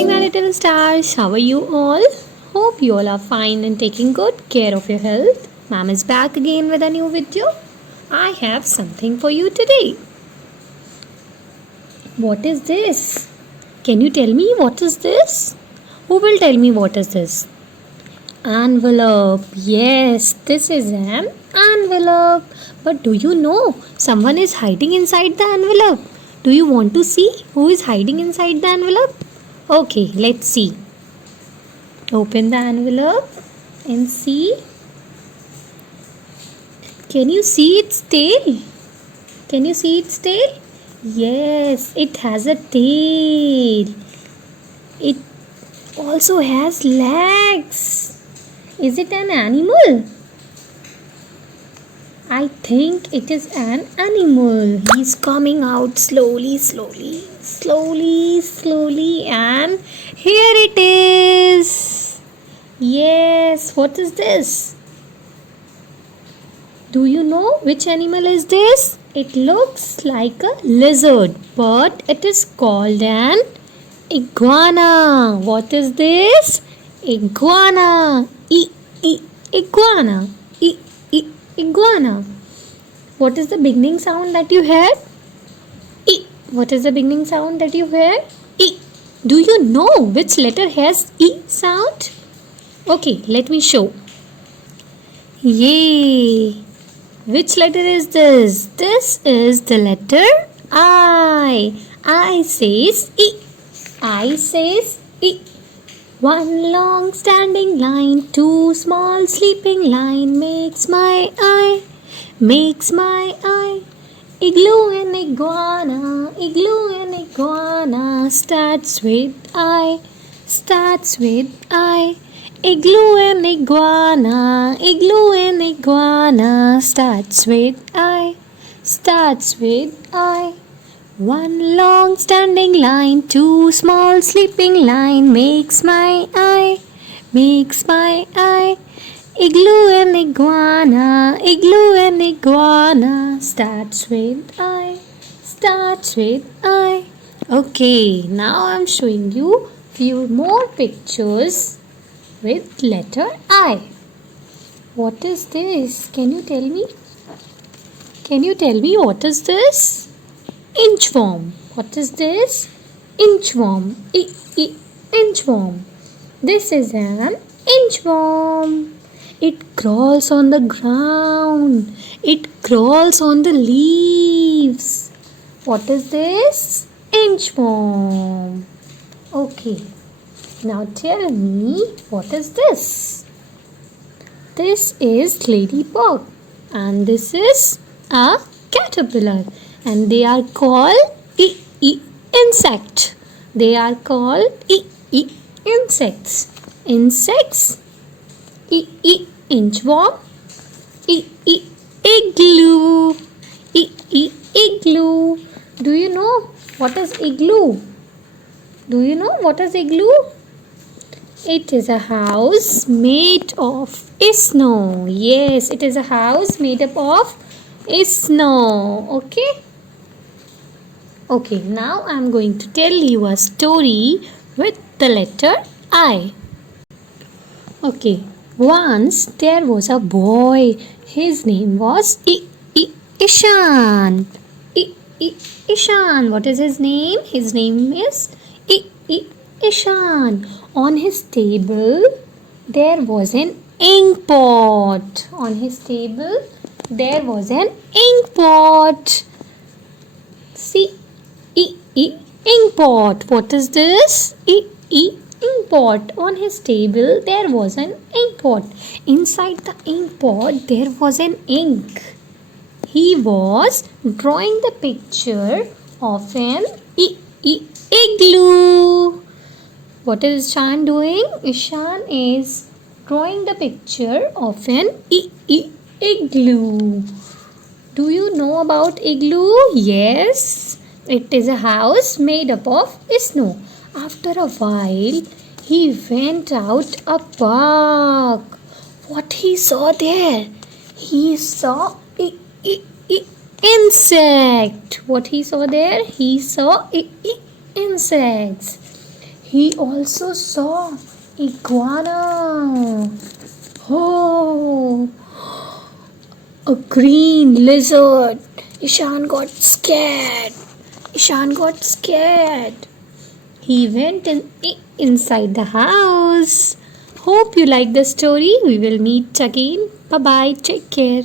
morning, my little stars. How are you all? Hope you all are fine and taking good care of your health. Ma'am is back again with a new video. I have something for you today. What is this? Can you tell me what is this? Who will tell me what is this? Envelope. Yes, this is an envelope. But do you know someone is hiding inside the envelope? Do you want to see who is hiding inside the envelope? Okay, let's see. Open the envelope and see. Can you see its tail? Can you see its tail? Yes, it has a tail. It also has legs. Is it an animal? I think it is an animal. He's coming out slowly, and here it is. Yes, what is this? Do you know which animal is this? It looks like a lizard, but it is called an iguana. What is this? Iguana. Iguana. Iguana. What is the beginning sound that you heard? E. What is the beginning sound that you heard? E. Do you know which letter has E sound? Okay, let me show. Yay! Which letter is this? This is the letter I. I says E. I says E. One long standing line, two small sleeping line makes my eye, Igloo and iguana, starts with I, Igloo and iguana, starts with I. One long standing line, two small sleeping line makes my eye, Igloo and iguana, starts with I. Okay, now I'm showing you few more pictures with letter I. What is this? Can you tell me? What is this? Inchworm. What is this? Inchworm. Inchworm. This is an inchworm. It crawls on the ground. It crawls on the leaves. What is this? Inchworm. Okay. Now tell me, what is this? This is ladybug. And this is a caterpillar. And they are called insect. They are called insects. Insects. Inchworm. Igloo. Igloo. Do you know what is igloo? It is a house made of snow. Yes, it is a house made up of snow. Okay, now I am going to tell you a story with the letter I. Okay, once there was a boy. His name was Ishan. Ishan. What is his name? His name is Ishan. On his table, there was an ink pot. On his table, there was an ink pot. See, ink pot. What is this? Ink pot. On his table, there was an ink pot. Inside the ink pot, there was an ink. He was drawing the picture of an igloo. What is Ishan doing? Ishan is drawing the picture of an igloo. Do you know about igloo? Yes, it is a house made up of snow. After a while, he went out a park. What he saw there? He saw insect. What he saw there? He saw insects. He also saw iguana. Oh, a green lizard. Ishan got scared. Ishan got scared. He went inside the house. Hope you like the story. We will meet again. Bye bye. Take care.